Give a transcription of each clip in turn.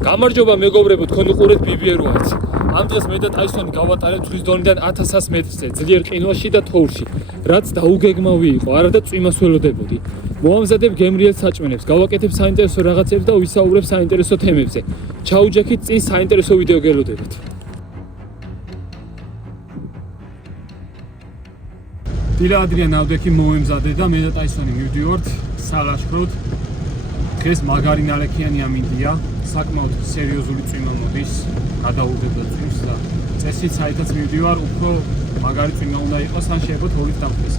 გამარჯობა მეგობრებო, თქვენ უყურებთ BBR Watch. ამ დღეს მე და ტაისონი გავატარებთ ზღვის დონიდან 1100 მეტრზე, ძლიერ ყინვაში და თოვლში, რაც დაუგეგმავი იყო, არა და წვიმას ველოდებოდი. მოვამზადებ გემრიელ საჭმელებს, გავაკეთებ საინტერესო რაღაცებს და ვისაუბრებ საინტერესო თემებზე. ჩაუჯექით წინ საინტერესო ვიდეო გელოდებათ. დილა ადრიან ნავდექი მოვემზადე და მე და ტაისონი მივდივართ სალაშქროდ. დღეს მაგარი ნალექიანი ამინდია, საკმაოდ სერიოზული წვიმა მოდის, გადაუღებდა წვიმს და წესით საერთოდ მივდივარ, უფრო მაგარი წვიმა უნდა იყოს, ან შეიძლება თოვლით დამხდეს.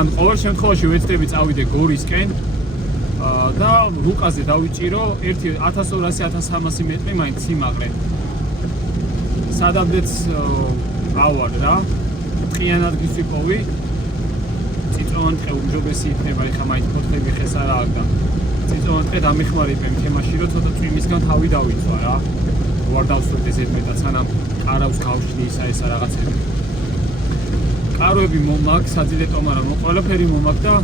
ან ყოველ შემთხვევაში ვეცდები წავიდე გორისკენ და რუკაზე დავიჭირო 1200-1300 მეტრი მაინც სიმაღლე. სადამდეც ავარ რა, ტყიანად გისვიპოვი. წიწვოვანტყე უმჯობესი იქნება, ეხლა მაინც ფოთლები ხეს არა აქვს და წიწვოვანტყე დამეხმარებენ თემაში, რომ ცოტა წვიმისგან თავი დავიცვა რა. ვარ დავსვეთე ზედმეტად, სანამ ყარავს გავშლი ისა რაღაცები. ყაროები მომაქვს, საძილე ტომარა ყველაფერი მომაქვს და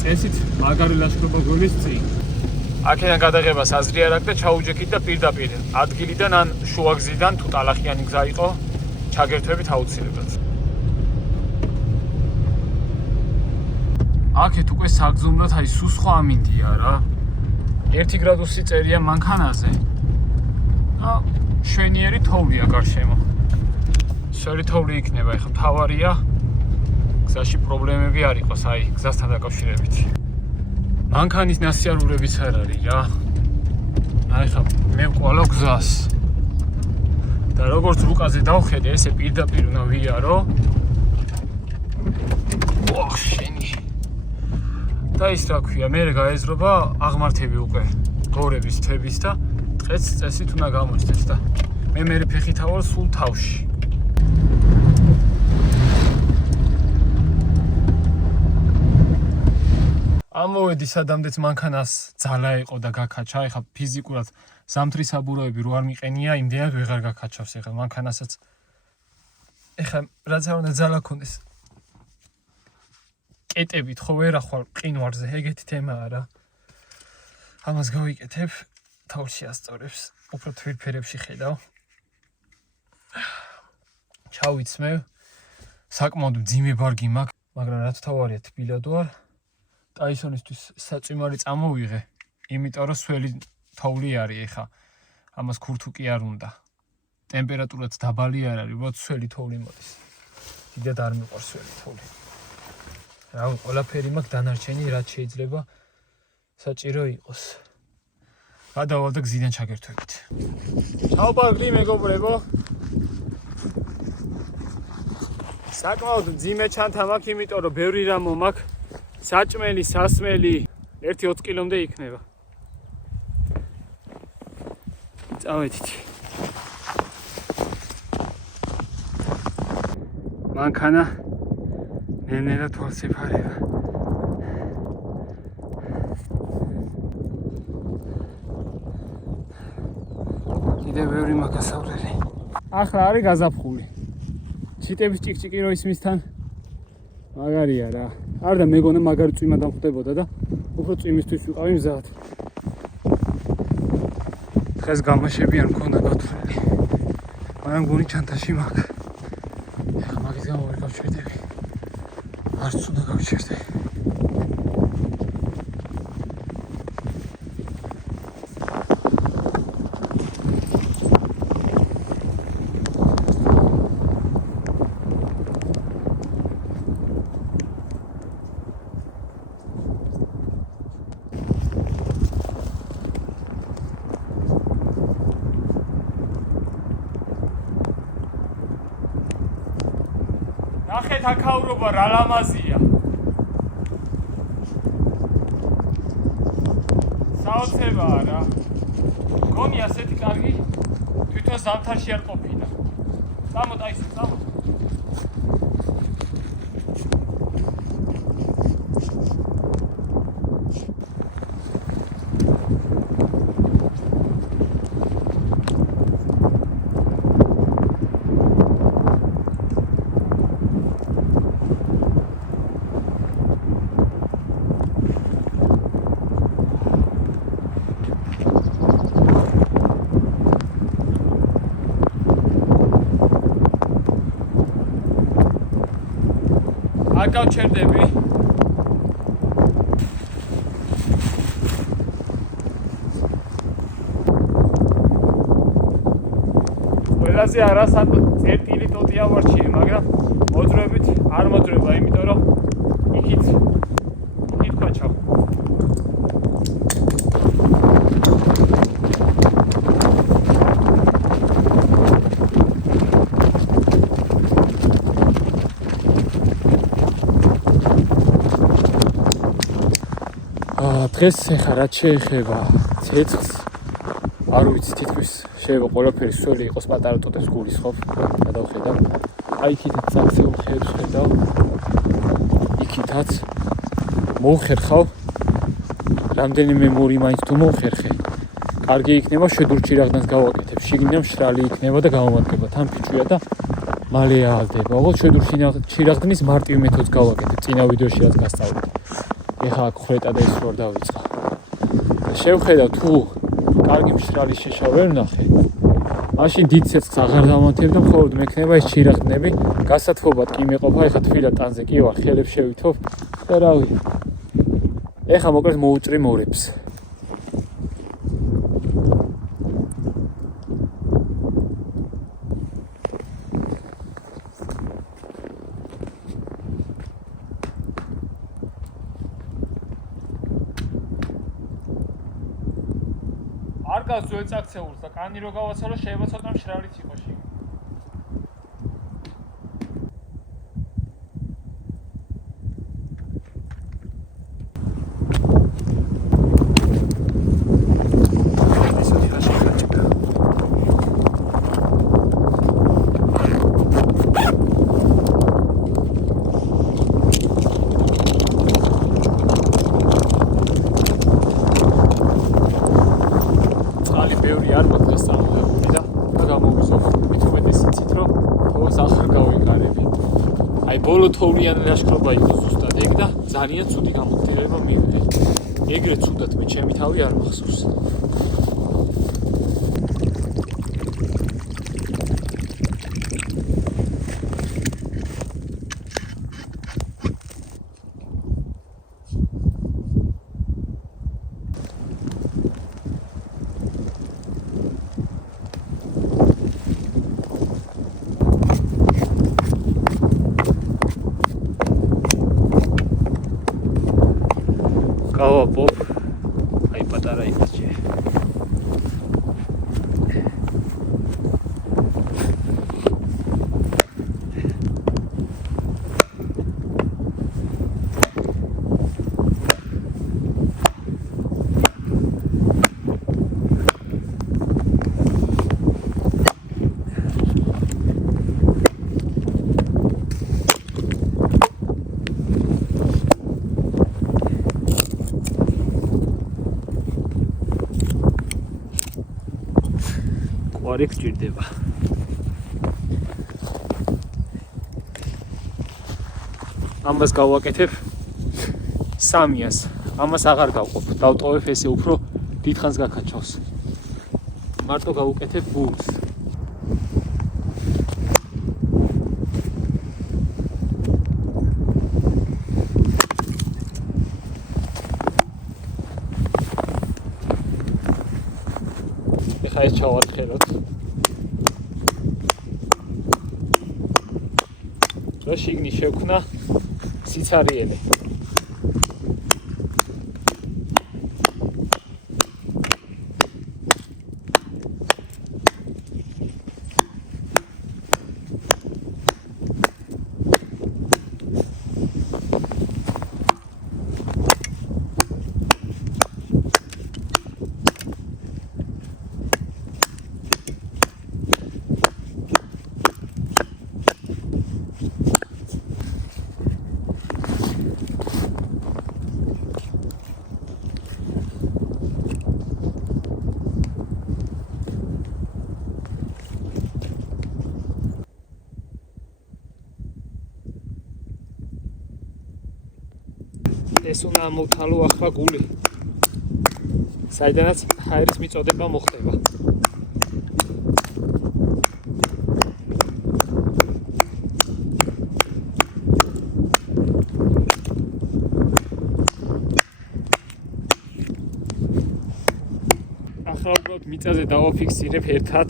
წესით მაგარი ლაშქრობა გოლის წინ. აქედან გადაღებას აზრი არ აქვს და ჩაუჯექით და პირდაპირ ადგილიდან ან შუაგზიდან თუ ტალახიანი გზა იყო, ჩაგერთვებით აუცილებლად. აქეთ უკვე საგზომლად აი სუსხო ამინდია რა. 1 გრადუსი წერია მანქანაზე. და შვენიერი თოვლია გარშემო. სველი თოვლი იქნება, ეხლა მთავარია გზაში პრობლემები არ იყოს, აი გზასთან დაკავშირებით. მანქანის ნასიარულებიც არ არის რა. აი ხა მე ვყვალო გზას. და როგორც რუკაზე დავხედე, ესე პირდაპირ უნდა ვიარო. ოხ შენი. და ის რა ქვია, მე გაეზრობა აღმართები უკვე გორების თების და დღეს წესით უნდა გამოჩნდეს და მე ფეხით ავარ სულ თავში. ამოვედი სადამდეც მანქანას ძალა იყო და გაკაჩა, ეხლა ფიზიკურად ზამთრის საბურავები რო არ მიყენია, იმდენად ვეღარ გაკაჩავს ეხლა მანქანასაც. ეხლა რაც არ უნდა ძალა ქონდეს. კეტებით ხო ვერ ახვალ ყინვარზე, ეგეთი თემაა რა. ამას გავიკეთებ, თოვლში ასწორებს, უფრო თვირფერებში ხედავ. ჩავიცმევ, საკმაოდ მძიმე ბარგი მაქვს, მაგრამ რაც თავარია თბილად ვარ. ტაისონისთვის საწვიმარი წამოვიღე, იმიტომ რომ სველი თოვლი არის ეხა. ამას ქურთუკი არ უნდა. ტემპერატურაც დაბალი არ არის, უბრალოდ სველი თოვლი მოდის. დიდად არ მიყვარს სველი თოვლი. რავი, ყველაფერი მაქვს დანარჩენი, რაც შეიძლება საჭირო იყოს. გადავალ და გზიდან ჩაგერთვებით. ჩავბარგლი მეგობრებო. საკმაოდ მძიმე ჩანთა მაქვს, იმიტომ რომ ბევრი რამ მაქვს. საჭმელი, სასმელი 1-20 კილომდე იქნება. წავედით. მანქანა ნენელა თვალს ეფარება. კიდევ ბევრი მაგასავლელი. ახლა არის გაზაფხული. ჩიტების ჭიკჭიკი რო ისმის თან მაგარია რა. არ და მეგონა მაგარი წვიმა დამხვდებოდა და უფრო წვიმისთვის ვიყავი მზად. დღეს გამაშები არ მქონდა გათვლილი. მაგრამ გონი ჩანთაში მაქვს. მაგის გამო ვერ გავჩერდები. არც უნდა გავჩერდე. ნახეთ აქაურობა რა ლამაზია. საოცებაა რა. გონი ასეთი კარგი თვითონ ზამთარში არ ყოფილა. წამოთ აისო, წამოთ. აკავჩერდები. ყველაზე არასაკუთრ წერტილი ტოტია ვარჩიე, მაგრამ მოძრებით არ მოძრება, იმიტომ რომ იქით ქვაჩავ. დღეს ეხლა რაც შეეხება ცეცხლს, არ ვიცი, თითქოს შეიძლება ყველაფერი სველი იყოს პატარა ტოტებს გულისხმობ, გადავხედავ. აი იქითაც წაქცეულ ხეებს ხედავ. იქითაც მოუხერხავ. რამდენიმე მორი მაინც თუ მოუხერხე, კარგი იქნება, შედურჩი რაღდანს გავაკეთებ. შიგნიდან მშრალი იქნება და გამომადგება. თან ფიჭვია და მალე აალდება. ოღონდ შედურჩი რაღდნის მარტივ მეთოდს გავაკეთებ. წინა ვიდეოში რაც გასწავლეთ. ეხლა აქ ხრეტა და ის რო არ დავიწყო. და შევხედავ თუ კარგი მშრალი შეშა ვერ ვნახე. მაშინ დიდ ცეცხლს აღარ დავამონთებ და მხოლოდ მექნება ეს ჩირაღდნები. გასათბობად კი მეყოფა, ეხლა თბილად ტანზე კი ვარ, ხელებს შევითობ და რავი. ეხლა მოკლედ მოუწრი მორებს. არ გავს ძველ წაქცეულს და კანი რო გავაცალო, შეიძლება ცოტა მშრალიც იყოს შიგნით. ბოლო თოვლიანი ლაშქრობა იყო ზუსტად ეგ და ძალიან ცუდი გამოცდილება მივიღე. ეგრე ცუდად მე ჩემი თავი არ მახსოვს. გავა პოპ, აი პატარა იქაჩე. ყვარი გჭირდება. ამას გავაკეთებ 300-ას. ამას აღარ გავყოფ. დავტოვებ ესე უფრო დიდხანს გაქაჩავს. მარტო გავუკეთებ ბულს. ეხლა ეს ჩავარხელოთ. და შიგნით შევქნა სიცარიელე. ეს უნდა მოვთალო ახლა გული. საიდანაც ჰაერის მიწოდება მოხდება. მოდით მიწაზე დავაფიქსირებ ერთად.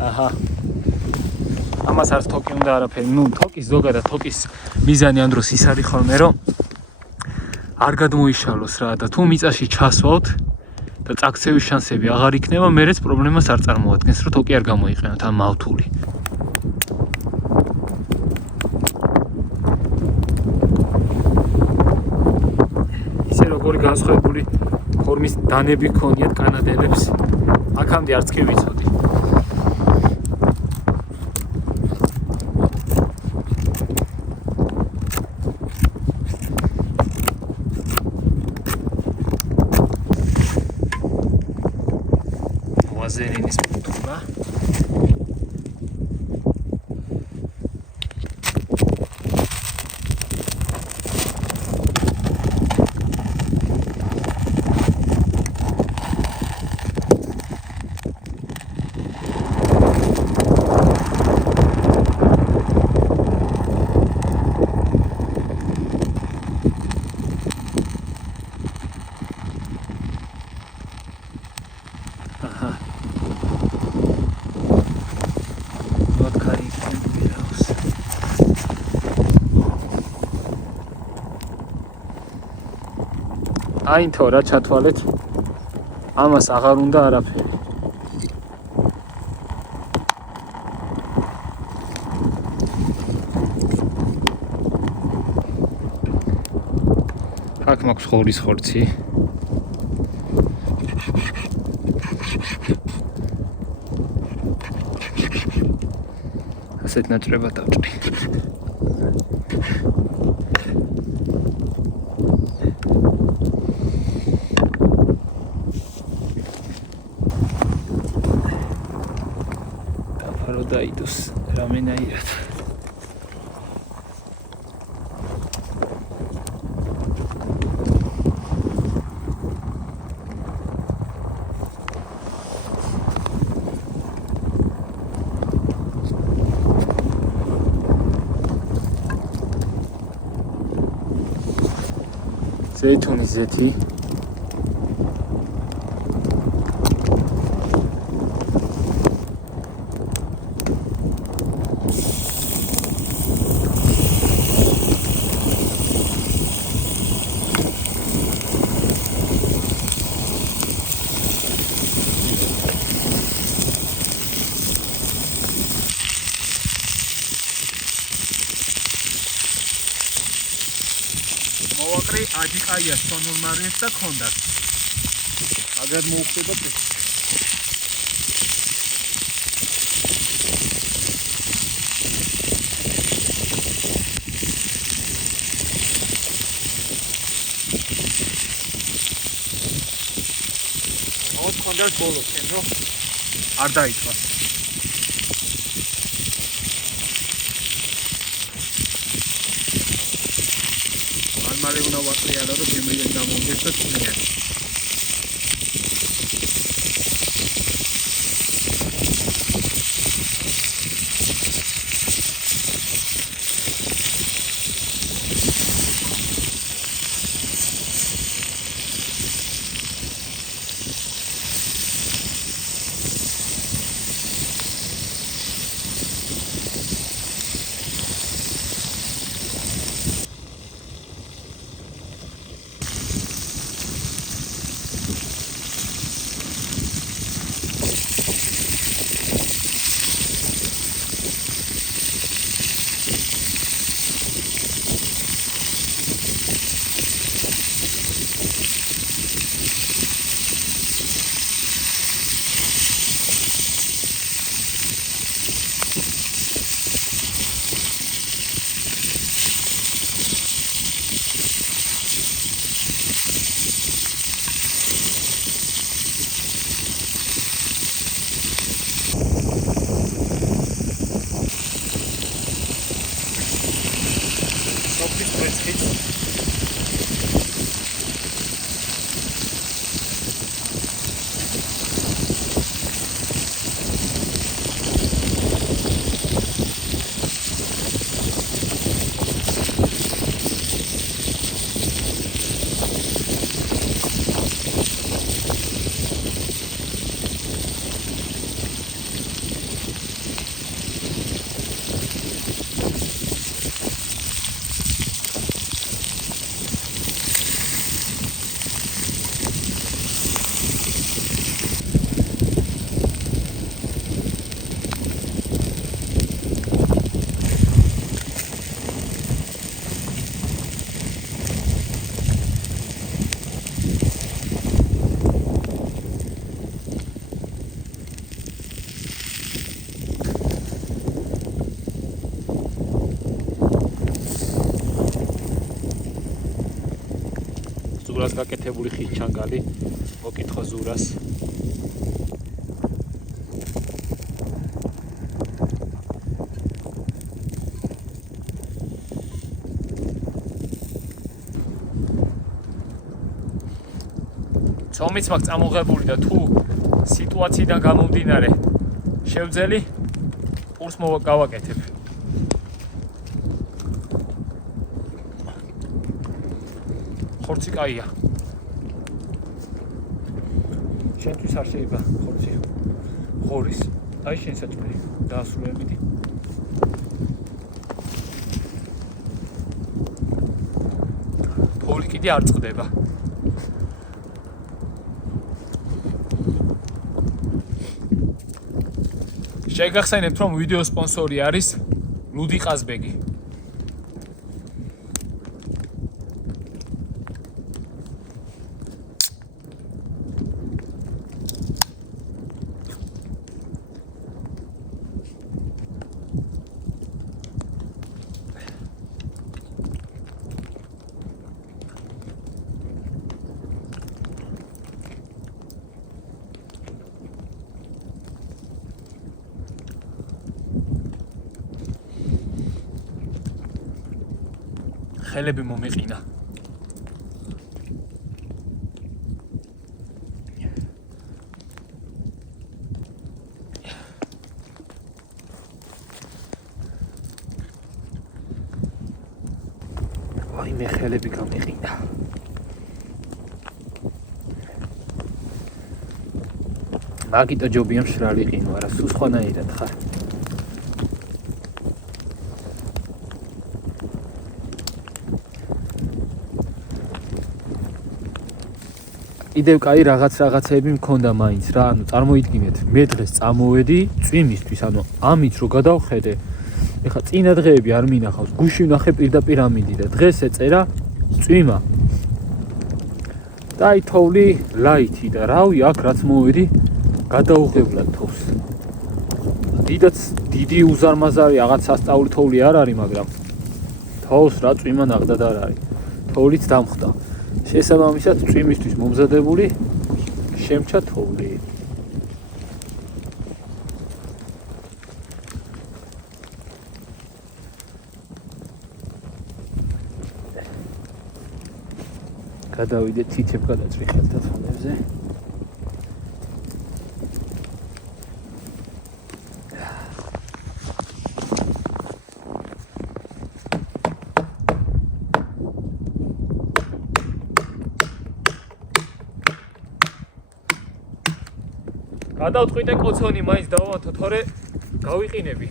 აჰა. ამას არც თოკი უნდა არაფერი. ნუ თოკის ზოგადად თოკის მიზანი ამ დროს ის არის ხოლმე რომ არ გადმოიშალოს რა და თუ მიწაში ჩასვავთ და წაქცევის შანსები აღარ იქნება, მერეც პრობლემას არ წარმოადგენს, რომ თოკი არ გამოიყენოთ ამ მავთული. ისე როგორი განსხვავებული ფორმის დანები ქონიათ კანადელებს, აქამდე არც კი ვიცოდი. ზენინის მოვთულა. აი თორა ჩათვალეთ ამას აღარ უნდა არაფერი. აქ მაქვს ხორის ხორცი. ასეთ ნაჭრებად დავჭრი. დაიდოს რამენაირად. ზეითუნის ზეთი. მოვაკრე აჯიკაიას სონორმარიებს და ქონდას. აგად მოუხდება ეს. მოდ ქონდას ბოლოსკენ რომ არ დაიწყოს. მალე უნდა ვაყრია და გემრიელი გამომდეს და წვნიან. ზურას გაკეთებული ხის ჩანგალი მოკითხო ზურას ცომიც მაქვს წამოღებული და თუ სიტუაციიდან გამომდინარე შევძელი ყურს გავაკეთებ ხორცი კაია შენთვის არ შეიძლება ხორცი ღორის აი შენ საჭმელი დაასრულებიდი თოვლი კიდე არ წყდება შეგახსენებთ რომ ვიდეო სპონსორი არის ლუდი ყაზბეგი ხელები მომიყინა ვაი მე ხელები გამიყინა მაგიტო ჯობია მშრალი ყინვა რა სულ სხვანაირად ხარ კიდევ კაი რაღაცეები მქონდა მაინც რა ანუ წარმოიდგინეთ მე დღეს წამოვედი წვიმისთვის ანუ ამით რო გადავხედე ეხლა წინა დღეები არ მინახავს გუში ვნახე პირდაპირ ამინდი და დღეს ეწერა წვიმა და აი თოვლი ლაითი და რავი აქ რაც მოვედი გადაუღებლად თოვს დიდი უზარმაზარი რაღაც სასწაული თოვლი არ არის მაგრამ თოვს რა წვიმა ნახდად არ არის თოვლიც დამხდა შესაბამისად წვიმისთვის მომზადებული შემჩა თოვლი გადავიდეთ თითებ გადაწვი ხელთა თვალებზე გადავწყვიტე კოცონი მაინც დავავანთო თორე გავიყინები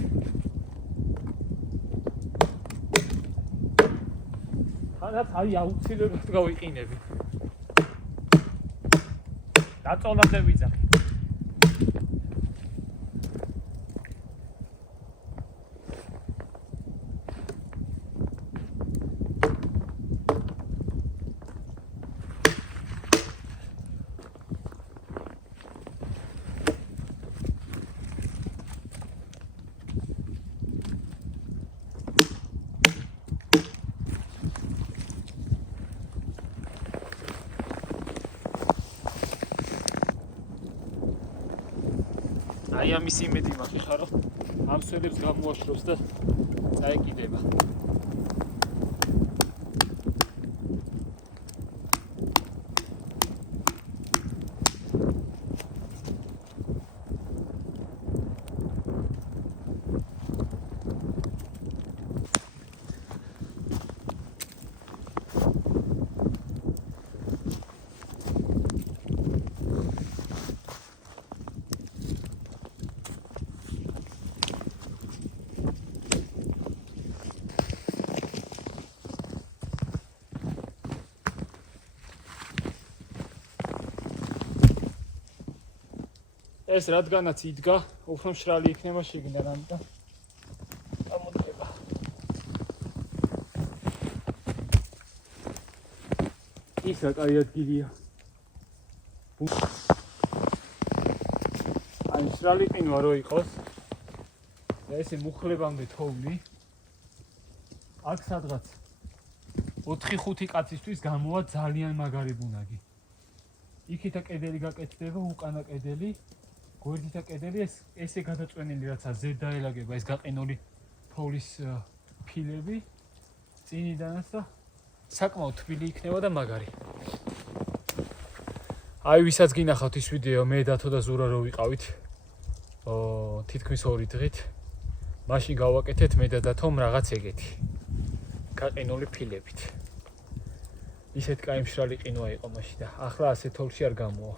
ხანაც აი აუცილებლად გავიყინები დაწოლამდე ვიძახი აი ამის იმედი მაქვს ხა რომ ამ სველებს გამოაშრობს და წაეკიდება ეს რადგანაც იდგა, უფრო მშრალი იქნება შიგნიდან ამიტომ გამოდება. ისა კაი ადგილია. აი მშრალი ყინვა რო იყოს. და ესე მუხლებამდე თოვლი. აქ სადღაც 4-5 კაცისთვის გამოვა ძალიან მაგარი ბუნაგი. იქითა კედელი გაკეთდება, უკანა კედელი, გვერდითა კედელი ესე გადაწვენილი რაცა ზედ დაელაგება ეს გაყინული თოვლის ფილები წინიდანაც და საკმაოდ თბილი იქნება და მაგარი. აი ვისაც გინახავთ ის ვიდეო, მე დათო და ზურა რო ვიყავით თითქმის 2 დღით, მაშინ გავაკეთეთ მე და დათომ რაღაც ეგეთი გაყინული ფილებით. ისეთ კაი მშრალი ყინვა იყო მაშინ და ახლა ასეთ თოლში არ გამოვა.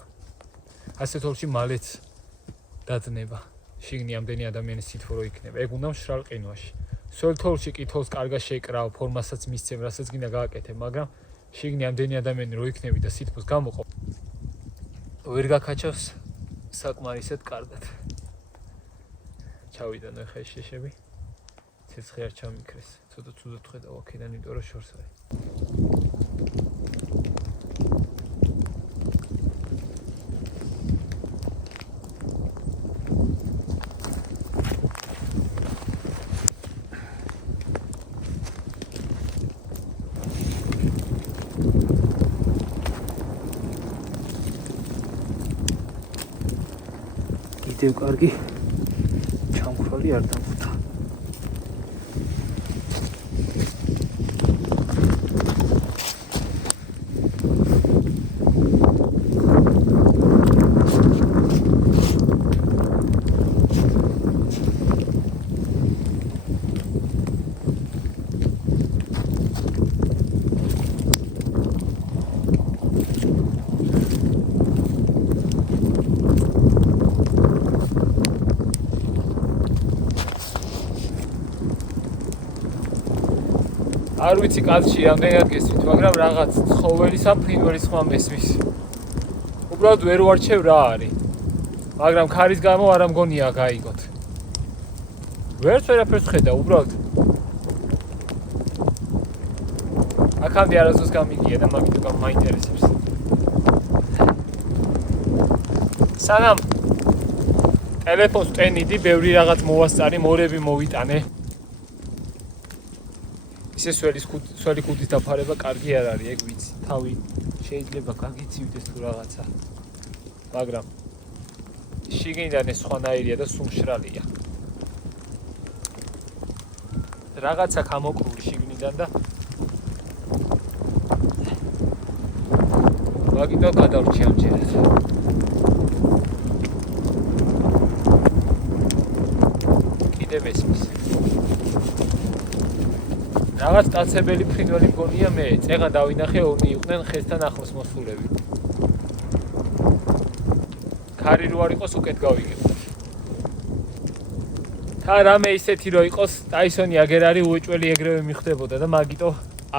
ასეთ თოლში მალეც დაძნება. შიგნი ამდენი ადამიანის სითბო რო იქნება. ეგ უნდა მშრალ ყინვაში. სულ თოლში კი თოლს კარგად შეკრავ, ფორმასაც მისცემ, რასაც გინდა გააკეთე, მაგრამ შიგნი ამდენი ადამიანი რო იქნები და სითბოს გამოყო, ვერ გაკაჩავს საკმარისად კარგად. ჩავიდანო ხა ეს შეშები. ცეცხლი არ ჩამიქრეს. ცოტა ცუდად ხედავ აქედან, იმიტომ რომ შორს არის. კიდევ კარგი ჩამქრალი არ დამხვდა. არ ვიცი კაცში რამდენად გესვით, მაგრამ რაღაც ცხოველის ან ფრინველის ხმა მესმის. უბრალოდ ვერ ვარჩევ რა არის. მაგრამ ქარის გამო არ ამგონია გაიგოთ. ვერაფერს ხედა, უბრალოდ. აქამდე არასდროს გამიგია და მაგითო მაინტერესებს. სანამ ტელეფონს ტენიდი, ბევრი რაღაც მოვასწარი, მორები მოვიტანე. ისე სველი ქუდის დაფარება კარგი არ არის, ეგ ვიცი. თავი შეიძლება გაგიცივდეს თუ რაღაცა. მაგრამ შიგნიდან ეს სხვანაირია და სუმშრალია. რაღაცა გამოკრული შიგნიდან და მაგიტო გადავრჩი ამჯერად. კიდევ ესმის. რაღაც წაცებელი ფრინველი მგონია მე, წეღან დავინახე ორი იყვნენ ხესთან ახლოს მოსულები. ქარი რო არ იყოს უკეთ გავიგებდათ. და რამე ისეთი რო იყოს, ტაისონი აგერ არის უეჭველი ეგრევე მიხვდებოდა და მაგიტო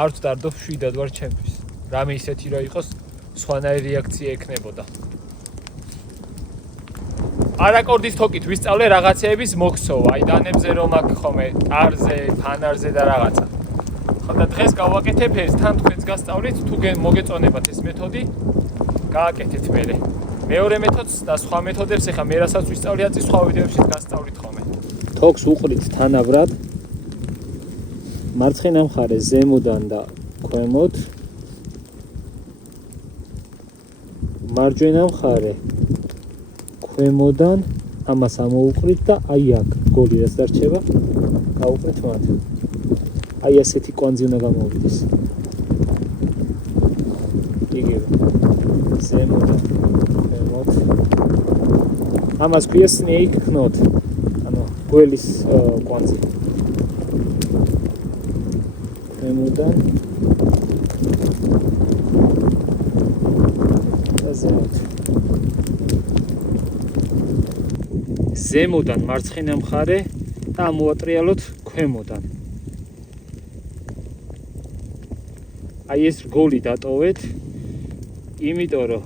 არ ვწდარდო შვიდად ვარ ჩემთვის. რამე ისეთი რო იყოს, სხვანაირი რეაქცია ექნებოდა. არაკორდის თოკით ვისწავლე რაღაცეების მოქცოვა, აი დანებზე რომ აქ ხომე, ტარზე, ფანარზე და რაღაცა. და დღეს გავაკეთებ ეს, თან თქვენს გასწავლით, თუ მოგეწონებათ ეს მეთოდი, გააკეთეთ მერე. მეორე მეთოდს და სხვა მეთოდებს ეხა მე რასაც ვისწავლე აწი სხვა ვიდეოებშიც გასწავლით ხოლმე. თოქს უყრით თანაბრად. მარცხენა მხარე ზემოდან და ქვემოთ. მარჯვენა მხარე ქვემოდან ამას ამოუყრით და აი აქ გოლი რაც დარჩება, გავუყრით მათ. აი ასეთი კვანძი უნდა გამოვიდეს. იგივე. ზემოდან ქვემოთ. ამას ქვია snake knot. ანუ გველის კვანძი. ქვემოდან და ზემოდან მარცხენა მხარე და ამოატრიალოთ ქვემოდან. აი ეს რგოლი დატოვეთ, იმიტომ რომ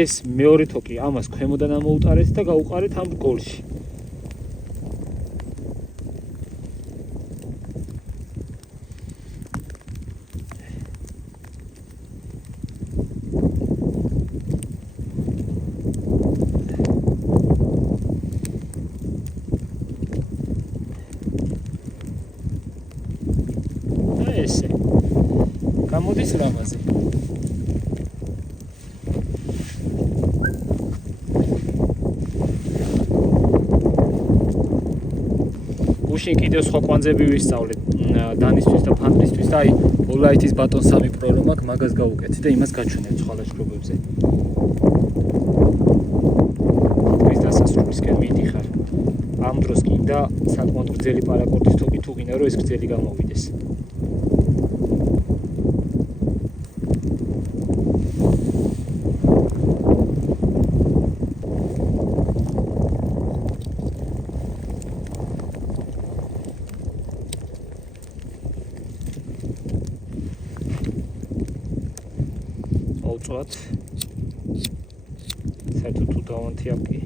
ეს მეორე თოკი ამას ქვემოდან ამოუტარეთ და გაუყარეთ ამ რგოლში. გამოდის რამაზე. გუშინ კიდევ სხვა კვანძები ვისწავლეთ დანისთვის და ფანტისთვის და აი ოლაითის ბატონ 3 პრო რომ აქვს მაგას გავუკეთე და იმას გაჩვენებ სხვა ლაშქრობებზე. ის დასასრულისკენ მიდიხარ. ამ დროს კიდე საკმაოდ გრძელი პარაკორდის თოკი თუ გინდა რომ ეს გრძელი გამოვიდეს. Autsvat. საერთოდ თუ დავანთიავ კი.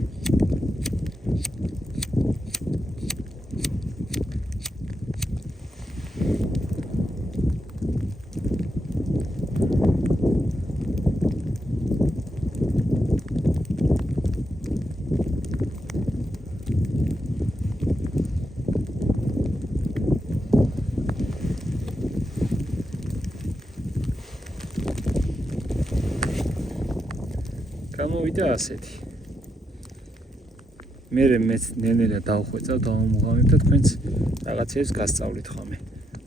გამოვიდა ასეთი. მეც ნელ-ნელა დავხვეწავ, დავამუღამებ და თქვენც რაღაცებს გასწავლით ხოლმე.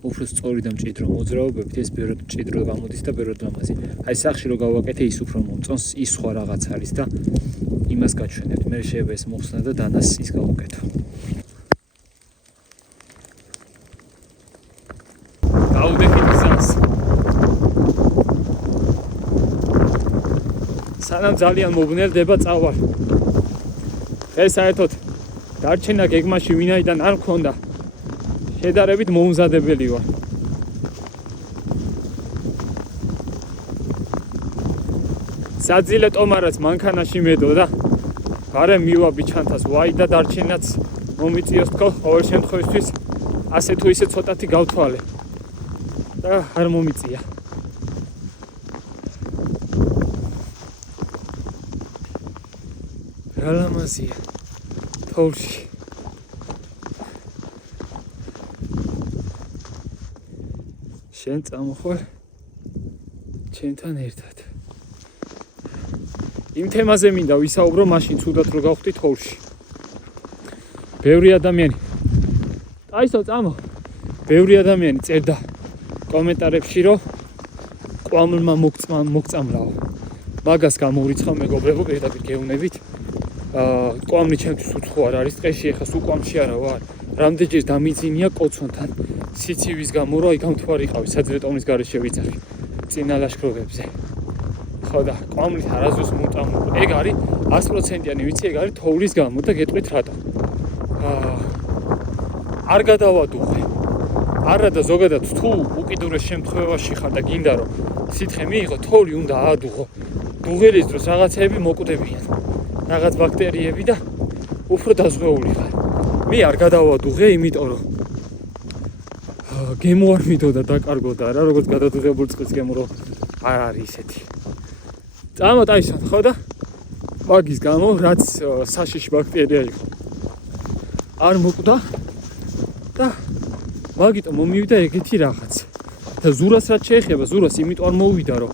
უფრო სწორი და მჭიდრო მოძრაობებით ეს ბევრად მჭიდრო გამოდის და ბევრად ლამაზი. აი სახში რო გავაკეთე ის უფრო მომწონს, ის სხვა რაღაც არის და იმას გაჩვენებთ. მე შეიძლება ეს მოხსნა და დანას ის გავუკეთო. გავუდექით გზას. სანამ ძალიან მობნელდება წავალ. ეს საერთოდ დარჩენა გეგმაში ვინაიდან არ მქონდა. შედარებით მოუმზადებელი ვარ. საძილე ტომარაც მანქანაში მედო და გარე მივა ბიჩანთას ვაი და დარჩენაც მომიწიოს თქო, ყოველ შემთხვევისთვის ასე თუ ისე ცოტათი გავთვალე. და არ მომიწია. რა ლამაზია თოვლში. შენ წამოხვალ ჩემთან ერთად. იმ თემაზე მინდა ვისაუბრო, მაშინ ცუდად რო გავხდი თოვლში. ბევრი ადამიანი აისო წამო. ბევრი ადამიანი წერდა კომენტარებში, რომ ყვამლმა მოგწამლაო. მაგას გამოვრიცხავ მეგობრებო, პირდაპირ გეუბნებით. ყვამლი ჩემთვის უცხო არ არის, ტყეში ეხა სულ ყვამში არა ვარ. რამდენჯერ დამიძინია კოცონთან სიცივის გამო, რომ აი გამთვარიყავი საძილე ტომის გარეშე ვიძახი წინა ლაშქრობებზე. ხო და ყვამლით არასდროს მომტამლო. ეგ არის 100%-იანი ვიცი, ეგ არის თოვლის გამო და გეტყვით რატო. არ გადავადუღე. არა და ზოგადად თუ უკიდურეს შემთხვევაში ხარ და გინდა რომ სითხე მიიღო, თოვლი უნდა აადუღო. დუღელის დროს რაღაცები მოკვდებიან. რაღაც ბაქტერიები და უფრო დაზღვეული ხარ. მე არ გადავადუღე, იმიტომ რომ გემო არ მიდოდა დაკარგოდა რა, როგორც გადადუღებული წყლის გემო რომ არ არის ისეთი. წამო ტაისონ, ხო და მაგის გამო რაც საშიში ბაქტერია იყო. არ მოკვდა და მაგიტომ მომივიდა ეგეთი რაღაც. და ზურას რაც შეეხება, ზურას იმიტომ არ მოვიდა, რომ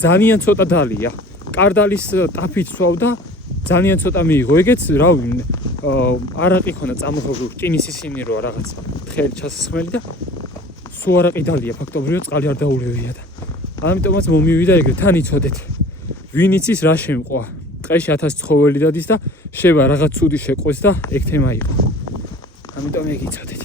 ძალიან ცოტა დალია. კარდალის ტაფით სვავ და ძალიან ცოტა მიიღო. ეგეც რავი, არაყი ხონდა წამოღებული, რკინის ისინი როა რაღაც თხელი ჩასასხმელი და სულ არაყი დალია, ფაქტობრივად წყალი არ დაულევია და ამიტომაც მომივიდა ეგრე. თან იცოდეთ. ვინ იცის რა შემყვა. ტყეში 1000 ცხოველი დადის და შევა რაღაც ცუდი შეყვეს და ეგ თემა იყო. ამიტომ ეგ იცოდეთ.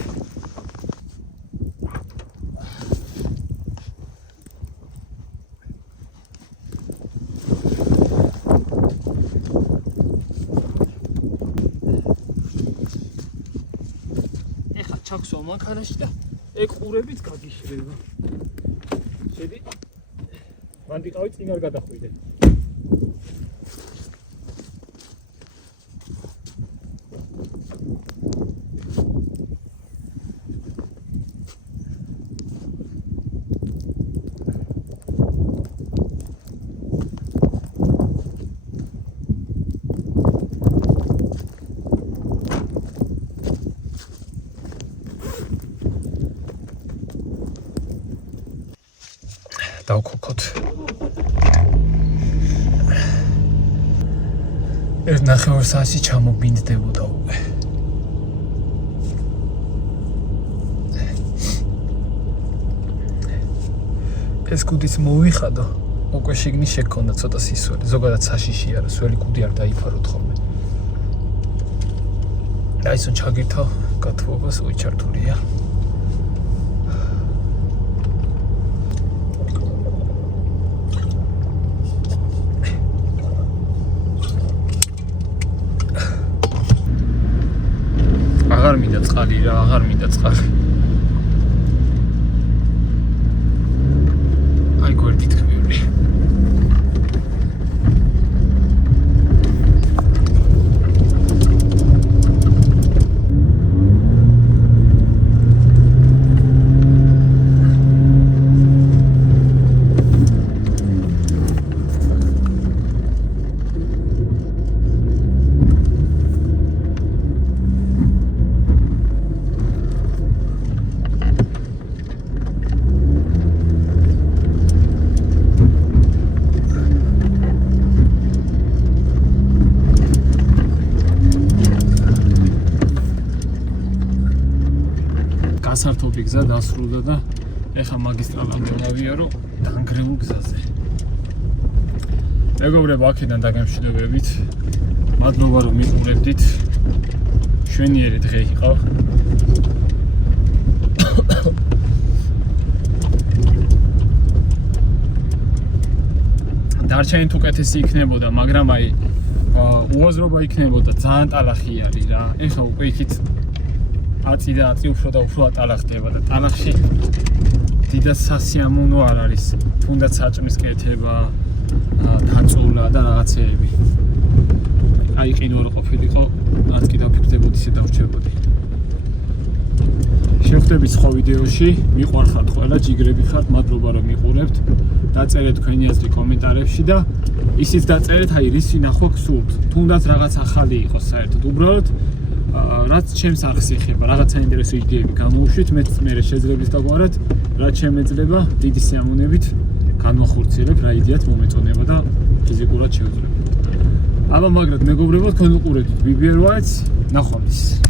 ჩაქსვა მანქანაში და ეგ ყურებით გაგიშრება. შედი. მანდიყავი წინ არ გადახვიდე. დავქოქოთ. ერთ 9 საათში ჩამობინდდებოდა უკვე. ეს კუდიც მოვიხადო. უკვე შიგნი შეგქონდა ცოტა სისველი. ზოგადად საშიში არა, სველი კუდი არ დაიფაროთ ხოლმე. აიცო ჩაგირთავ გათბობას უჩართულია. აღარ მინდა წყალი რა, აღარ მინდა წყალი. აი გვერდი თქმეული. გასართობი გზა დასრულდა და ეხა მაგისტრალამდე ვავიარო დანგრეულ გზაზე. მეგობრებო, აქედან დაგემშვიდობებით. მადლობა რომ მიყურებდით. შვენიერი დღე იყო. დარჩენით უკეთესი იქნებოდა, მაგრამ აი უაზრობა იქნებოდა, ძალიან ტალახი არის რა. ეხა უკვე იქით აწი და აწი უფრო და უფრო ატალახდება და ტალახში დიდად სასიამოვნო არ არის. თუნდაც საჭმის კეთება, დაწულა და რაღაცეები. აი ყინვარ ყოფილიყო, რაც კი დაფიქრდებოდი, ისე დავრჩებოდი. შევხვდებით სხვა ვიდეოში, მიყვარხართ ყველა, ჯიგრები ხართ, მადლობა რომ მიყურებთ. დაწერეთ თქვენი აზრი კომენტარებში და ისიც დაწერეთ, აი რის ვინახო გსურთ. თუნდაც რაღაც ახალი იყოს საერთოდ. უბრალოდ რაც ჩემს ახს ეხება, რაღაც საინტერესო იდეები გამოუშვით, მეც მე შეძლებს დაგვარად, რაც შემეძლება, დიდი სიამოვნებით განვახორციელებ რა იდეაც მომეწონება და ფიზიკურად შევძლებთ. აბა მაგრად მეგობრებო, თქვენ უყურებთ BBR Whites, ნახვამდის.